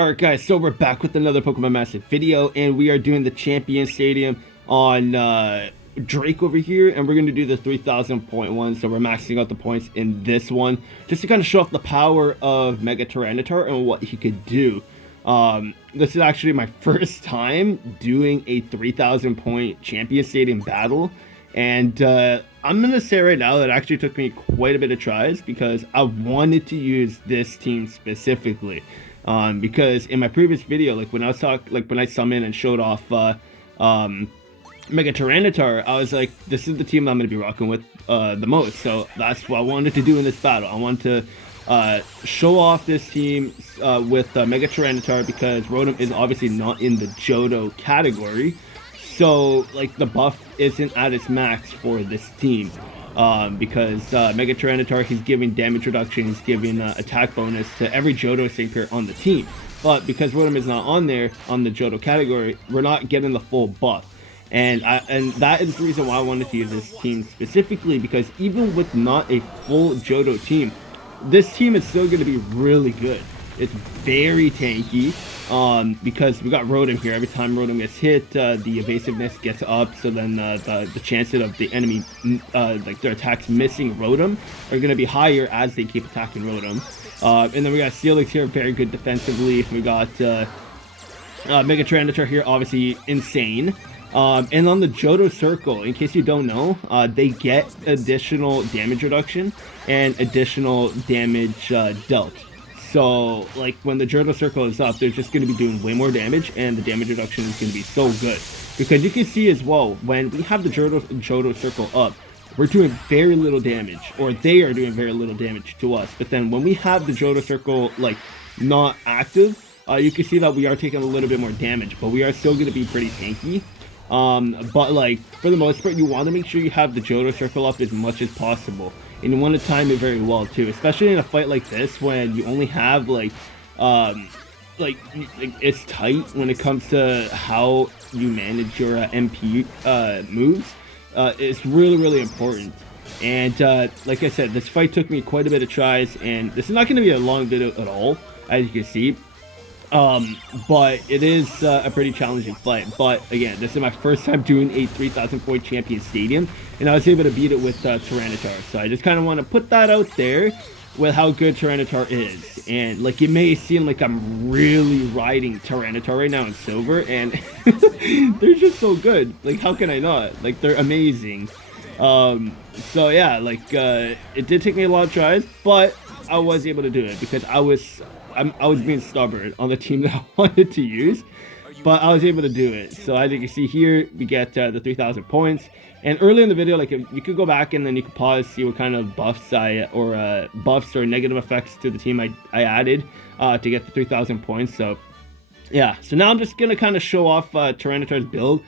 Alright guys, so we're back with another Pokemon Massive video, and we are doing the Champion Stadium on Drake over here, and we're going to do the 3,000 point one, so we're maxing out the points in this one, just to kind of show off the power of Mega Tyranitar and what he could do. This is actually my first time doing a 3,000 point Champion Stadium battle, and I'm going to say right now that it actually took me quite a bit of tries, because I wanted to use this team specifically. Because in my previous video, when I summoned and showed off Mega Tyranitar, I was like, this is the team that I'm going to be rocking with the most. So that's what I wanted to do in this battle. I wanted to show off this team with Mega Tyranitar, because Rotom is obviously not in the Johto category. So the buff isn't at its max for this team. Because Mega Tyranitar, he's giving damage reduction, he's giving attack bonus to every Johto sync pair on the team. But because Rotom is not on there, on the Johto category, we're not getting the full buff. And that is the reason why I wanted to use this team specifically, because even with not a full Johto team, this team is still going to be really good. It's very tanky, because we got Rotom here. Every time Rotom gets hit, the evasiveness gets up, so then the chances of the enemy, their attacks missing Rotom are going to be higher as they keep attacking Rotom. And then we got Steelix here, very good defensively. We got Mega Tyranitar here, obviously insane. And on the Johto Circle, in case you don't know, they get additional damage reduction and additional damage dealt. So, when the Johto Circle is up, they're just going to be doing way more damage, and the damage reduction is going to be so good. Because you can see as well, when we have the Johto Circle up, we're doing very little damage, or they are doing very little damage to us. But then when we have the Johto Circle, not active, you can see that we are taking a little bit more damage, but we are still going to be pretty tanky. But for the most part, you want to make sure you have the Johto Circle up as much as possible, and you want to time it very well too, especially in a fight like this when you only have it's tight when it comes to how you manage your MP moves. It's really important. And like I said, this fight took me quite a bit of tries, and this is not going to be a long video at all, as you can see. But it is a pretty challenging fight. But again, this is my first time doing a 3,000 point Champion Stadium, and I was able to beat it with Tyranitar. So I just kind of want to put that out there with how good Tyranitar is. And it may seem like I'm really riding Tyranitar right now in Silver, and they're just so good. How can I not? They're amazing. So yeah, it did take me a lot of tries, but I was able to do it because I was being stubborn on the team that I wanted to use, but I was able to do it. So as you can see here, we get the 3,000 points. And early in the video, you could go back and then you could pause, see what kind of buffs buffs or negative effects to the team I added to get the 3,000 points. So yeah, so now I'm just gonna kind of show off Tyranitar's build.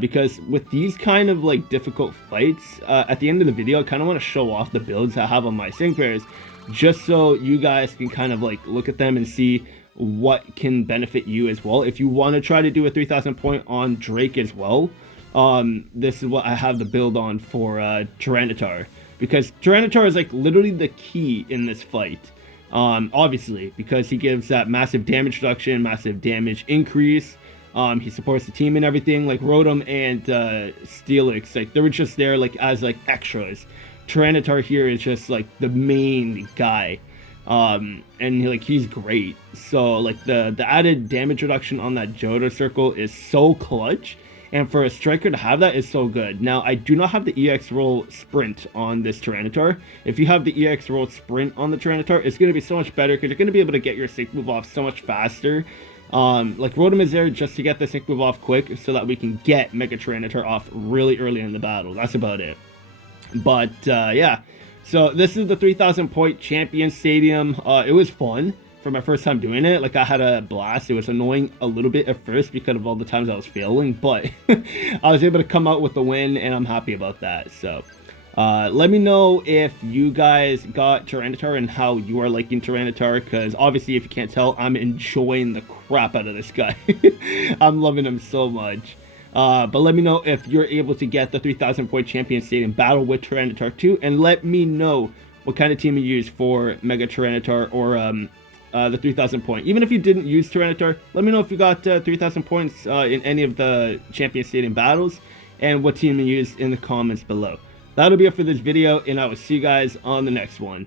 Because with these kind of difficult fights, at the end of the video, I kind of want to show off the builds I have on my sync pairs, just so you guys can kind of look at them and see what can benefit you as well. If you want to try to do a 3,000 point on Drake as well, this is what I have the build on for Tyranitar, because Tyranitar is literally the key in this fight. Obviously, because he gives that massive damage reduction, massive damage increase. He supports the team and everything. Rotom and Steelix, they were just there as extras. Tyranitar here is just the main guy, and he's great. So the added damage reduction on that Johto Circle is so clutch, and for a striker to have that is so good. Now I do not have the EX roll sprint on this Tyranitar. If you have the EX roll sprint on the Tyranitar, it's going to be so much better, because you're going to be able to get your sync move off so much faster. Rotom is there just to get the sync move off quick, so that we can get Mega Tyranitar off really early in the battle. That's about it. But yeah, so this is the 3,000 point Champion Stadium. It was fun for my first time doing it. I had a blast. It was annoying a little bit at first because of all the times I was failing, but I was able to come out with the win, and I'm happy about that. So let me know if you guys got Tyranitar and how you are liking Tyranitar, because obviously, if you can't tell, I'm enjoying the crap out of this guy. I'm loving him so much. But let me know if you're able to get the 3,000 point Champion Stadium battle with Tyranitar too, and let me know what kind of team you use for Mega Tyranitar or the 3,000 point. Even if you didn't use Tyranitar, let me know if you got 3,000 points in any of the Champion Stadium battles, and what team you used in the comments below. That'll be it for this video, and I will see you guys on the next one.